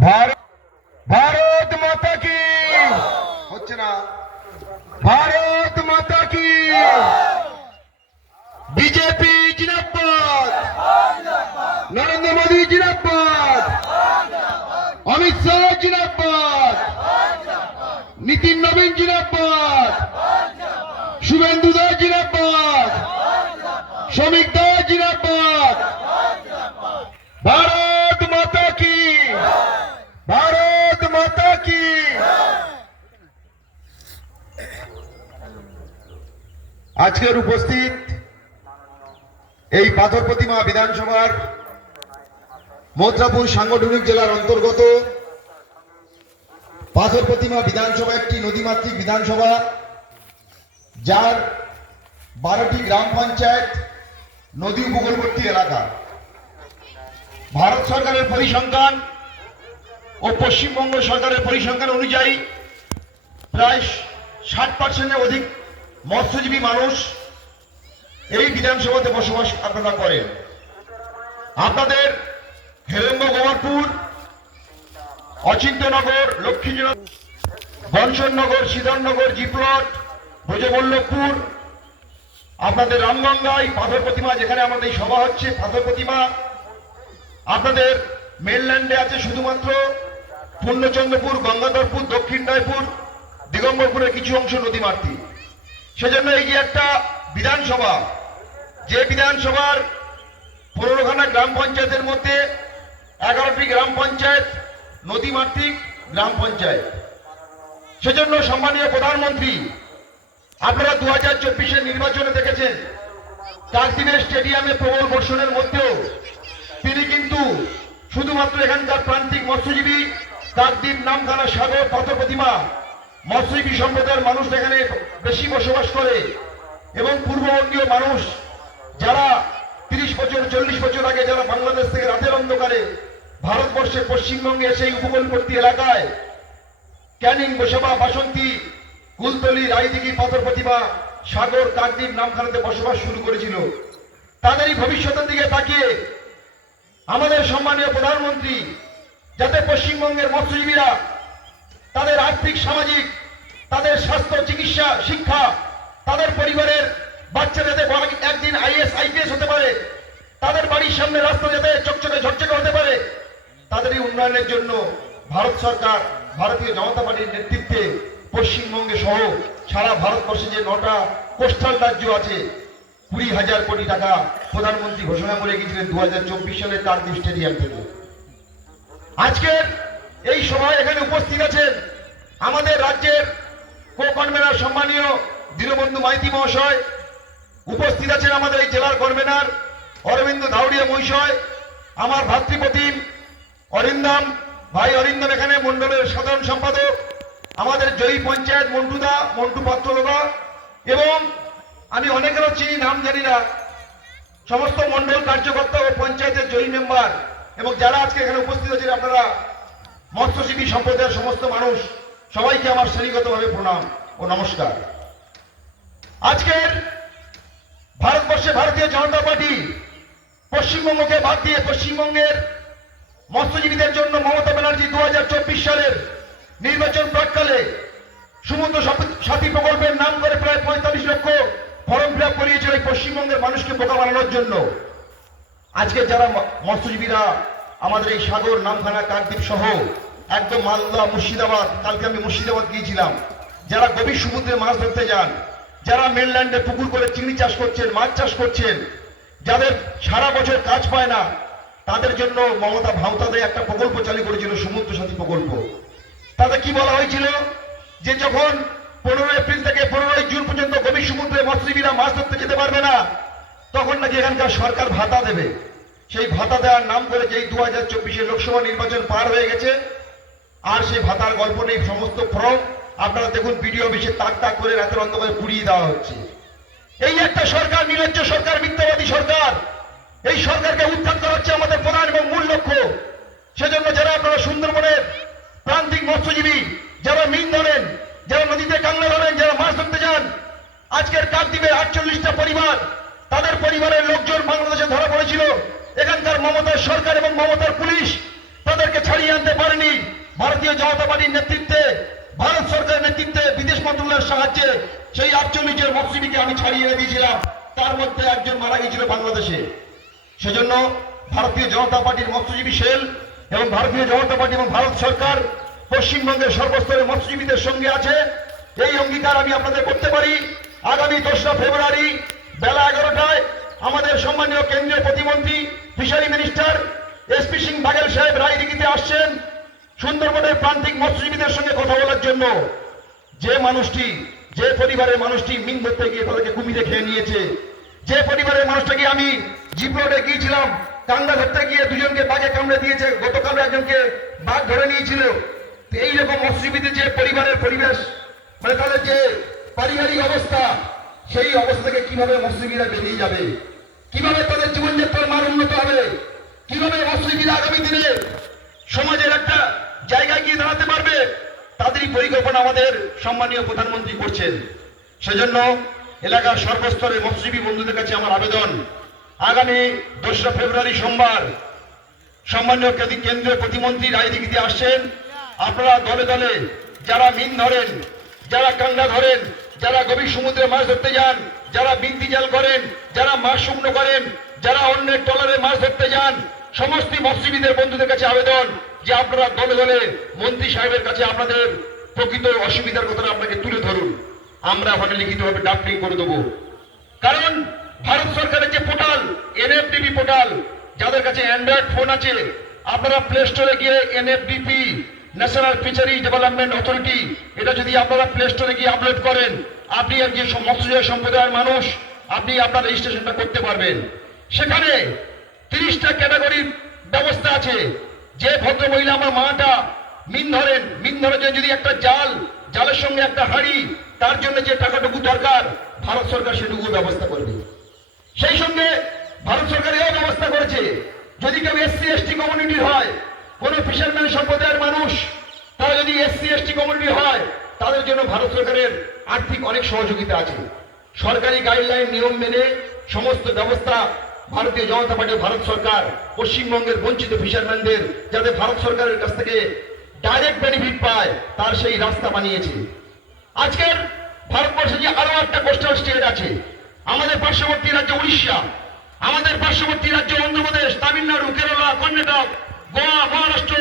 भारत भारत माता की হচ্ছে না भारत माता की बीजेपी जिंदाबाद नरेंद्र मोदी जिंदाबाद अमित शाह जिंदाबाद नितिन नवीन जिंदाबाद शुभेंदु दा जिंदाबाद श्रमिक दा जिंदाबाद भारत माता की भारत माता की আজকের উপস্থিত এই পাথর প্রতিমা বিধানসভার মথুরাপুর সাংগঠনিক জেলার অন্তর্গত পাথর প্রতিমা বিধানসভা একটি নদীমাতৃক বিধানসভা, যার 12টি গ্রাম পঞ্চায়েত নদী উপকূলবর্তী এলাকা। ভারত সরকারের পরিসংখ্যান ও পশ্চিমবঙ্গ সরকারের পরিসংখ্যান অনুযায়ী প্রায় 60%-এর অধিক মৎস্যজীবী মানুষ এই বিধানসভাতে বসবাস আপনারা করেন। আপনাদের হেরেম্ব গোবরপুর, অচিন্ত্যনগর, লক্ষ্মীজনক, বনশননগর, শ্রীধরনগর, জিপ্লট, ব্রজবল্লভপুর, আপনাদের রামগঙ্গায় পাথর প্রতিমা, যেখানে আমাদের এই সভা হচ্ছে, পাথর প্রতিমা। আপনাদের মেনল্যান্ডে আছে শুধুমাত্র পূর্ণচন্দ্রপুর, গঙ্গাধরপুর, দক্ষিণ রায়পুর, দিগম্বরপুরের কিছু অংশ নদীমাতৃক। সেজন্য এই যে একটা বিধানসভা, যে বিধানসভার 15খানা গ্রাম পঞ্চায়েতের মধ্যে 11টি গ্রাম পঞ্চায়েত নদীমাতৃক গ্রাম পঞ্চায়েত, সেজন্য সম্মানীয় প্রধানমন্ত্রী, আপনারা 2024-এর নির্বাচনে দেখেছেন কাকদ্বীপের স্টেডিয়ামে প্রবল বর্ষণের মধ্যেও তিনি কিন্তু শুধুমাত্র এখানকার প্রান্তিক মৎস্যজীবী, কাকদ্বীপ, নামখানা, সাগর, পাথর প্রতিমা মৎস্যজীবী সম্প্রদায়ের মানুষ এখানে বেশি বসবাস করে, এবং পূর্ববঙ্গীয় মানুষ যারা 30 বছর 40 বছর আগে যারা বাংলাদেশ থেকে রাতের অন্ধকারে ভারতবর্ষের পশ্চিমবঙ্গে এসে উপকূলবর্তী এলাকায় ক্যানিং, গোসাবা, বাসন্তী, কুলতলি, রায়দিঘি, পাথর প্রতিমা, সাগর, কাকদ্বীপ, নামখানাতে বসবাস শুরু করেছিল, তাদেরই ভবিষ্যতের দিকে তাকিয়ে আমাদের সম্মানীয় প্রধানমন্ত্রী যাতে পশ্চিমবঙ্গের মৎস্যজীবীরা তাদের আর্থিক, সামাজিক, তাদের স্বাস্থ্য, চিকিৎসা, শিক্ষা, তাদের পরিবারের বাচ্চা যাতে একদিন IAS IPS হতে পারে, তাদের বাড়ির সামনে রাস্তা যাতে চকচকে ঝকঝকে হতে পারে, তাদেরই উন্নয়নের জন্য ভারত সরকার, ভারতীয় জনতা পার্টির নেতৃত্বে পশ্চিমবঙ্গে সহ সারা ভারতবর্ষে যে 9টা কোস্টাল রাজ্য আছে, 20,000 কোটি টাকা প্রধানমন্ত্রী ঘোষণা করে গিয়েছিলেন 2024 সালে কাকদ্বীপ স্টেডিয়াম থেকে। আজকের এই সভায় এখানে উপস্থিত আছেন আমাদের রাজ্যের কো-কনভেনার সম্মানীয় দীনবন্ধু মাইতি মহাশয়, উপস্থিত আছেন আমাদের এই জেলার কনভেনার অরবিন্দ ধাউড়িয়া মহাশয়, আমার ভাতৃপ্রতিম অরিন্দম ভাই, অরিন্দম এখানে মন্ডলের সাধারণ সম্পাদক, আমাদের জয়ী পঞ্চায়েত মন্টু পাত্রদা, এবং আমি অনেকেরও চিনি, নাম জানি না, সমস্ত মন্ডল কার্যকর্তা ও পঞ্চায়েতের জয়ী মেম্বার, এবং যারা আজকে এখানে উপস্থিত আছেন আপনারা মৎস্যজীবী সম্প্রদায়ের সমস্ত মানুষ, সবাইকে আমার শ্রেণীগতভাবে প্রণাম ও নমস্কার। আজকের ভারতবর্ষে ভারতীয় জনতা পার্টি পশ্চিমবঙ্গকে বাদ দিয়ে পশ্চিমবঙ্গের মৎস্যজীবীদের জন্য মমতা ব্যানার্জি 2024 সালের নির্বাচন প্রাককালে সমুদ্র সাথী প্রকল্পের নাম করে প্রায় 45 লক্ষ ফর্ম ফিল আপ করিয়েছিল এই পশ্চিমবঙ্গের মানুষকে বোকা বানানোর জন্য। আজকে যারা মৎস্যজীবীরা আমাদের এই সাগর, নামখানা, কাকদ্বীপ সহ একদম মালদা, মুর্শিদাবাদ, কালকে আমি মুর্শিদাবাদ গিয়েছিলাম, যারা গভীর সমুদ্রে মাছ ধরতে যান, যারা মেনল্যান্ডে পুকুর করে চিংড়ি চাষ করছেন, মাছ চাষ করছেন, যাদের সারা বছর কাজ পায় না, তাদের জন্য মমতা ভাওতাতে একটা প্রকল্প চালু করেছিল, সমুদ্র সাথী প্রকল্প। তাতে কি বলা হয়েছিল যে যখন 15 এপ্রিল থেকে 15 জুন পর্যন্ত গভীর সমুদ্রে মৎস্যজীবীরা মাছ ধরতে যেতে পারবে না, তখন নাকি এখানকার সরকার ভাতা দেবে। সেই ভাতা দেওয়ার নাম করে যেই 2024-এর লোকসভা নির্বাচন পার হয়ে গেছে, আর সেই ভাতার গল্প নেই। সমস্ত ফর্ম আপনারা দেখুন ভিডিও অফিসে তাক তাক করে রাতের অন্ধকারে পুড়িয়ে দেওয়া হচ্ছে। এই একটা সরকার, নির্লজ্জ সরকার, মিথ্যাবাদী সরকার, এই সরকারকে উত্থান করা হচ্ছে আমাদের প্রধান এবং মূল লক্ষ্য। সেজন্য যারা আপনারা সুন্দরবনের প্রান্তিক মৎস্যজীবী, যারা মিন ধরেন, যারা নদীতে কাংলা ধরেন, যারা মাছ ধরতে যান, আজকের কাকদ্বীপের 48টা পরিবার, তাদের পরিবারের লোকজন বাংলাদেশে ধরা পড়েছিল। এখানকার মমতার সরকার এবং মমতার পুলিশ তাদেরকে ছাড়িয়ে আনতে পারে করেনি। ভারতীয় জনতা পার্টির নেতৃত্বে, ভারত সরকারের নেতৃত্বে, বিদেশ মন্ত্রণালয়ের সাহায্যে সেই 48 জন মৎস্যজীবীকে আমি ছাড়িয়ে এনে দিয়েছিলাম। তার মধ্যে একজন মারা গিয়েছিল বাংলাদেশে। সেজন্য ভারতীয় জনতা পার্টির মৎস্যজীবী সেল এবং ভারতীয় জনতা পার্টি এবং ভারত সরকার পশ্চিমবঙ্গের সর্বস্তরের মৎস্যজীবীদের সঙ্গে আছে। এই অঙ্গীকার আমি আপনাদের করতে পারি। আগামী 2রা ফেব্রুয়ারি বেলা 11টায় আমাদের সম্মানীয় কেন্দ্রীয় প্রতিমন্ত্রী fishery minister SP Singh Baghel সাহেব রায়দিঘিতে আসছেন সুন্দরবনের প্রান্তিক মৎস্যজীবীদের সঙ্গে কথা বলার জন্য। যে মানুষটি, যে পরিবারের মানুষটি মিন ধরতে গিয়ে তাদেরকে কুমিরে খেয়ে নিয়েছে, যে পরিবারের মানুষটাকে আমি জিপ রোডে গিয়েছিলাম কাঙ্গা ধরতে গিয়ে দুজনকে বাঘে কামড়ে দিয়েছে, গতকাল একজনকে বাঘ ধরে নিয়েছিল। এইরকম মৎস্যজীবীদের যে পরিবারের পরিবেশ, মানে তাদের যে পারিবারিক অবস্থা, সেই অবস্থা থেকে কিভাবে মৎস্যজীবীরা বেরিয়ে যাবে, কিভাবে তাদের জীবনযাত্রার মান উন্নত হবে, কিভাবে মৎস্যজীবীরা আগামী দিনে সমাজের একটা জায়গায় গিয়ে দাঁড়াতে পারবে, তাদেরই পরিকল্পনা আমাদের সম্মানীয় প্রধানমন্ত্রী করছেন। সেজন্য এলাকার সর্বস্তরের মৎস্যজীবী বন্ধুদের কাছে আমার আবেদন, আগামী 2রা ফেব্রুয়ারি সোমবার সম্মানীয় কেন্দ্রীয় প্রতিমন্ত্রী রায়দিঘিতে আসছেন। আপনারা দলে দলে যারা মিন ধরেন, যারা কাঙ্গা ধরেন, যারা গভীর সমুদ্রে মাছ ধরতে যান, যারা বিন্তি জাল করেন, যারা মাছ শুকনো করেন, যারা অন্যের ট্রলারে মাছ ধরতে যান, সমস্ত মৎস্যজীবীদের বন্ধুদের কাছে আবেদন যে আপনারা দলে দলে মন্ত্রী সাহেবের কাছে আপনাদের প্রকৃত অসুবিধার কথাটা আপনাকে তুলে ধরুন। আমরা ওখানে লিখিতভাবে ড্রাফটিং করে দেবো। কারণ ভারত সরকারের যে পোর্টাল এনএফডিপি পোর্টাল, যাদের কাছে অ্যান্ড্রয়েড ফোন আছে, আপনারা প্লে স্টোরে গিয়ে এনএফডিপি ন্যাশনাল ফিশারি ডেভেলপমেন্ট অথরিটি, এটা যদি আপনারা প্লে স্টোরে গিয়ে আপলোড করেন, আপনি যে মৎস্যজীবী সম্প্রদায়ের মানুষ, আপনি আপনার রেজিস্ট্রেশনটা করতে পারবেন। সেখানে 30টা ক্যাটাগরির ব্যবস্থা আছে। যে ভদ্র মহিলা আমার মাটা মিন ধরেন, মিন ধরার জন্য যদি একটা জাল, জালের সঙ্গে একটা হাড়ি, তার জন্য যে টাকাটুকু দরকার ভারত সরকার সেটুকু ব্যবস্থা করবে। সেই সঙ্গে ভারত সরকার এও ব্যবস্থা করেছে, যদি কেউ এসসি এসটি কমিউনিটির হয়, কোন ফিশারম্যান সম্প্রদায়ের মানুষ, তারা যদি এসসি এসটি কমিউনিটি হয়, তাদের জন্য ভারত সরকারের আর্থিক অনেক সহযোগিতা আছে। সরকারি গাইডলাইন নিয়ম মেনে সমস্ত ব্যবস্থা ভারতীয় জনতা পার্টি, ভারত সরকার পশ্চিমবঙ্গের বঞ্চিত ফিশারম্যানদের যাতে ভারত সরকারের কাছ থেকে ডাইরেক্ট বেনিফিট পায়, তার সেই রাস্তা বানিয়েছে। আজকের ভারতবর্ষে যে আরো একটা কোস্টাল স্টেট আছে, আমাদের পার্শ্ববর্তী রাজ্য উড়িষ্যা, আমাদের পার্শ্ববর্তী রাজ্য অন্ধ্রপ্রদেশ, তামিলনাড়ু, কেরালা, কর্ণাটক, গোয়া, মহারাষ্ট্র,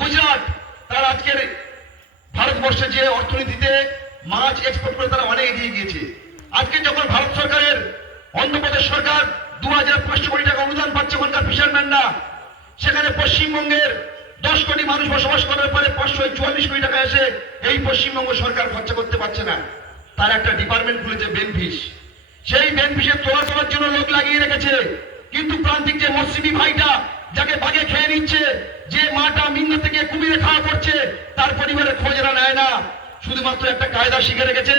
গুজরাট, তারা আজকের ভারতবর্ষে যে অর্থনীতিতে মাছ এক্সপোর্ট করে তারা অনেক এগিয়ে গিয়েছে। আজকে যখন ভারত সরকারের, অন্ধ্রপ্রদেশ সরকার 2500 কোটি টাকা অনুদান পাচ্ছে ওখানকার ফিশারম্যানরা, সেখানে পশ্চিমবঙ্গের 10 কোটি মানুষ বসবাস করার পরে 544 কোটি টাকা এসে এই পশ্চিমবঙ্গ সরকার খরচা করতে পারছে না। তার একটা ডিপার্টমেন্ট খুলেছে বেনফিশ, সেই বেনফিশের তোলার জন্য লোক লাগিয়ে রেখেছে। কিন্তু প্রান্তিক যে মৎস্যজীবী ভাইটা যাকে বাঘে খেয়ে নিচ্ছে, যে মাটা মিন্দ থেকে কুমিরে খাওয়া করছে, তার পরিবারের খোঁজ এরা নেয় না। শুধুমাত্র একটা কায়দা শিখে রেখেছে,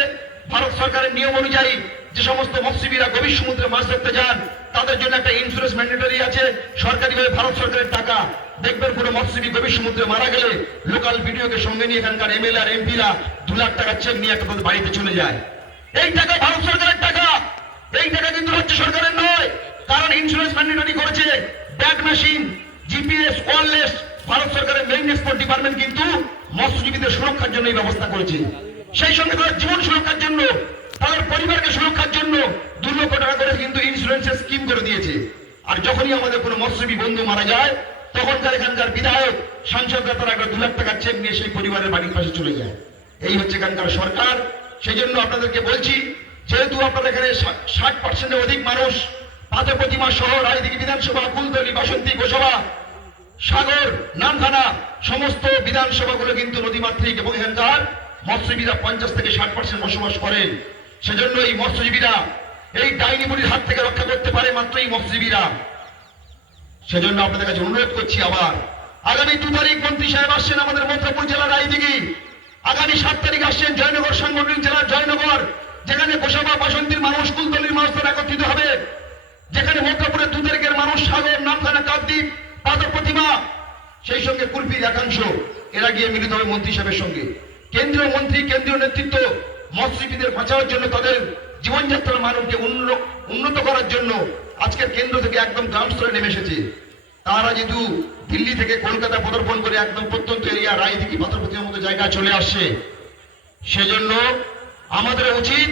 ভারত সরকারের নিয়ম অনুযায়ী যে সমস্ত মৎস্যজীবীরা গভীর সমুদ্রে মাছ ধরতে যান, তাদের জন্য একটা ইন্স্যুরেন্স ম্যান্ডেটরি আছে সরকারিভাবে ভারত সরকারের টাকা। দেখবেন কোনো মৎস্যজীবী গভীর সমুদ্রে মারা গেলে লোকাল ভিডিওকে সঙ্গে নিয়ে এখানকার এমএলএ আর এমপিরা 2 লাখ টাকার চেক নিয়ে একটা তাদের বাড়িতে চলে যায়। এই টাকা ভারত সরকারের টাকা, এই টাকা কিন্তু রাজ্য সরকারের নয়। কারণ ইন্স্যুরেন্স ম্যান্ডেটরি করেছে, bag machine, GPS, wireless, Bharat সরকারের মেইন এক্সপোর্ট ডিপার্টমেন্ট কিন্তু মৎস্যজীবীদের সুরক্ষার জন্য এই ব্যবস্থা করেছে। সেই সঙ্গে তাদের জীবন সুরক্ষার জন্য, তাদের পরিবারকে সুরক্ষার জন্য 2 লক্ষ টাকা করে কিন্তু ইন্স্যুরেন্সের স্কিম করে দিয়েছে। আর যখনই আমাদের কোনো মৎস্যজীবী বন্ধু মারা যায়, তখনকার এখানকার বিধায়ক, সাংসদরা তারা একটা 2 লাখ টাকার চেক নিয়ে সেই পরিবারের বাড়ির পাশে চলে যায়। এই হচ্ছে এখানকার সরকার। সেই জন্য আপনাদেরকে বলছি, যেহেতু আপনাদের এখানে 60%-এর অধিক মানুষ পাথর প্রতিমা সহ রায়দিঘি বিধানসভা, কুলতলি, বাসন্তী, গোসবা, সাগর, নামখানা সমস্ত বিধানসভাগুলো কিন্তু নদীমাতৃক এবং এখানকার মৎস্যজীবীরা 50 থেকে 60% বসবাস করেন। সেজন্য এই মৎস্যজীবীরা এই ডাইনি বুড়ির হাত থেকে রক্ষা করতে পারে মাত্র এই মৎস্যজীবীরা। সেজন্য আপনাদের কাছে অনুরোধ করছি, আবার আগামী 2 তারিখ মন্ত্রী সাহেব আসছেন আমাদের মধ্যপুর জেলার রায়দিঘি, আগামী 7 তারিখ আসছেন জয়নগর সাংগঠনিক জেলার জয়নগর, যেখানে গোসাবা, বাসন্তীর মানুষ, কুলতলির মানুষ তারা একত্রিত হবে, যেখানে মধ্যপুরের 2 তারিখের মানুষ সাগর, নামখানা, কাকদ্বীপ, পাথর প্রতিমা, সেই সঙ্গে কুলপির একাংশ, এরা গিয়ে মিলিত হবে মন্ত্রী সাহেবের সঙ্গে। কেন্দ্রীয় মন্ত্রী, কেন্দ্রীয় নেতৃত্ব মৎস্যজীবীদের বাঁচানোর জন্য, তাদের জীবনযাত্রার মানকে উন্নত করার জন্য আজকের কেন্দ্র থেকে একদম গ্রাম স্তরে নেমে এসেছে। তারা যেহেতু দিল্লি থেকে কলকাতা পদার্পণ করে একদম প্রত্যন্ত এরিয়া রায়দিঘি পাথরপ্রতিমার মতো জায়গায় চলে আসছে। সেজন্য আমাদের উচিত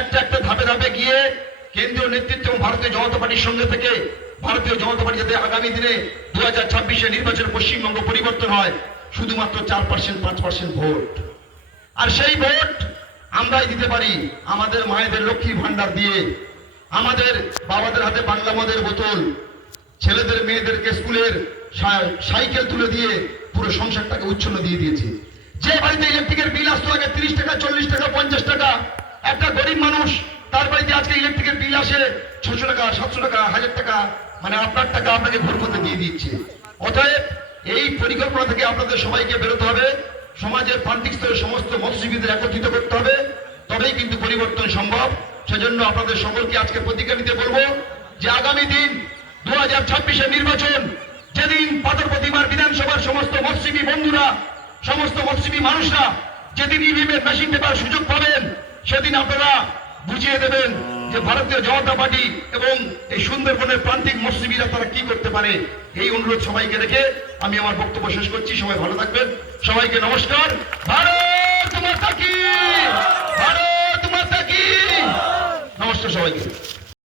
একটা একটা ধাপে ধাপে গিয়ে কেন্দ্রীয় নেতৃত্ব এবং ভারতীয় জনতা পার্টির সঙ্গে থেকে ভারতীয় জনতা পার্টি যাতে আগামী দিনে 2026 নির্বাচনে পশ্চিমবঙ্গ পরিবর্তন হয় শুধুমাত্র 4% 5% ভোট, আর সেই ভোট আমরাই দিতে পারি আমাদের মায়েদের লক্ষ্মী ভান্ডার দিয়ে, আমাদের বাবাদের হাতে বাংলা মদের বোতল, ছেলেদের মেয়েদেরকে স্কুলের সাইকেল তুলে দিয়ে পুরো সংসারটাকে উচ্ছন্ন দিয়ে দিয়েছে। যে বাড়িতে ইলেকট্রিকের বিল আসতো আগে 30 টাকা 40 টাকা 50 টাকা, একটা গরিব মানুষ তার বাড়িতে আজকে ইলেকট্রিকের বিল আসে 600 টাকা 700 টাকা 1000 টাকা, মানে আপনার টাকা আপনাকে ঘর করতে দিয়ে দিচ্ছে। অতএব এই পরিকল্পনা থেকে আপনাদের সবাইকে বেরোতে হবে, সমাজের প্রান্তিক স্তরের সমস্ত মৎস্যজীবীদের একত্রিত করতে হবে, তবেই কিন্তু পরিবর্তন সম্ভব। সেজন্য আপনাদের সকলকে আজকে প্রতিজ্ঞা নিতে বলবো যে আগামী দিন 2026 নির্বাচন, যেদিন পাথর প্রতিমার বিধানসভার সমস্ত মৎস্যজীবী বন্ধুরা, সমস্ত মৎস্যজীবী মানুষরা যেদিন ইভিএমের মেশিন টেপার সুযোগ পাবেন, সেদিন আপনারা বুঝিয়ে দেবেন যে ভারতীয় জনতা পার্টি এবং এই সুন্দরবনের প্রান্তিক মৎস্যজীবীরা তারা কি করতে পারে। এই অনুরোধ সবাইকে রেখে আমি আমার বক্তব্য শেষ করছি। সবাই ভালো থাকবেন, সবাইকে নমস্কার। ভারত মাতা কি, ভারত মাতা কি, নমস্কার সবাইকে।